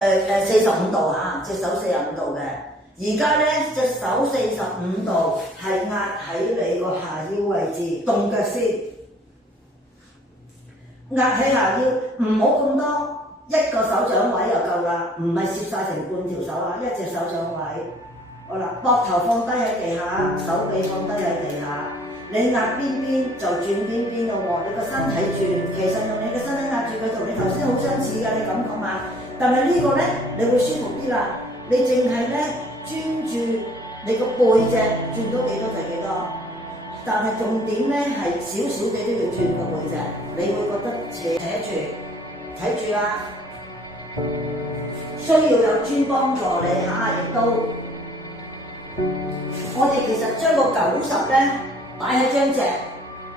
45度嚇，隻手45度嘅。而家咧隻手45度係壓喺你個下腰位置，動腳先，壓喺下腰，唔好咁多，一個手掌位就夠啦，唔係攝晒成半條手啊，一隻手掌位。好啦，膊頭放低喺地下，手臂放低喺地下，你壓邊邊就轉邊邊咯喎，你個身體轉，其實用你嘅身體壓住佢，同你頭先好相似㗎，你感覺嘛？但係呢個咧，你會舒服啲啦。你淨係咧專注你個背脊轉到幾多就幾多，但係重點咧係少少地都要轉個背脊，你會覺得扯住，睇住啦。需要有專幫助你嚇，亦都我哋其實將個90咧擺喺張隻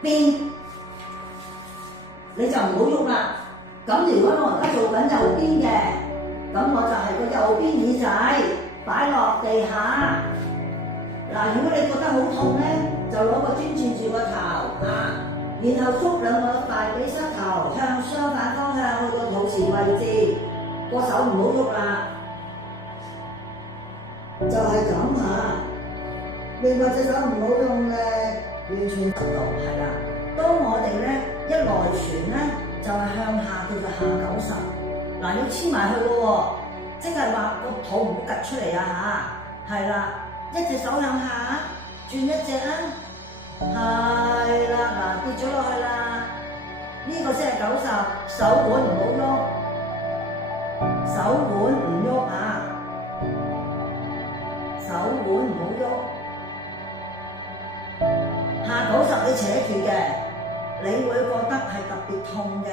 邊，你就唔好喐啦。咁如果我而家做緊右邊嘅，咁我就係個右邊耳仔擺落地下。嗱，如果你覺得好痛咧，就攞個磚轉住個頭嚇，然後捉兩個大髀膝頭向相反方向去個肚臍位置，個手唔好喐啦，就係咁嚇。另外隻手唔好用咧，完全10度係啦。當我哋咧一內旋咧，就係向下叫做下90，嗱要黐埋去嘅喎，即係話個肚唔好趌出嚟啊嚇，係啦，一隻手向下，轉一隻啊，係啦，嗱跌咗落去啦，呢個先係90，手腕唔好喐，手腕唔喐啊，手腕唔好喐，下90你扯住嘅，你會覺得係特別痛嘅。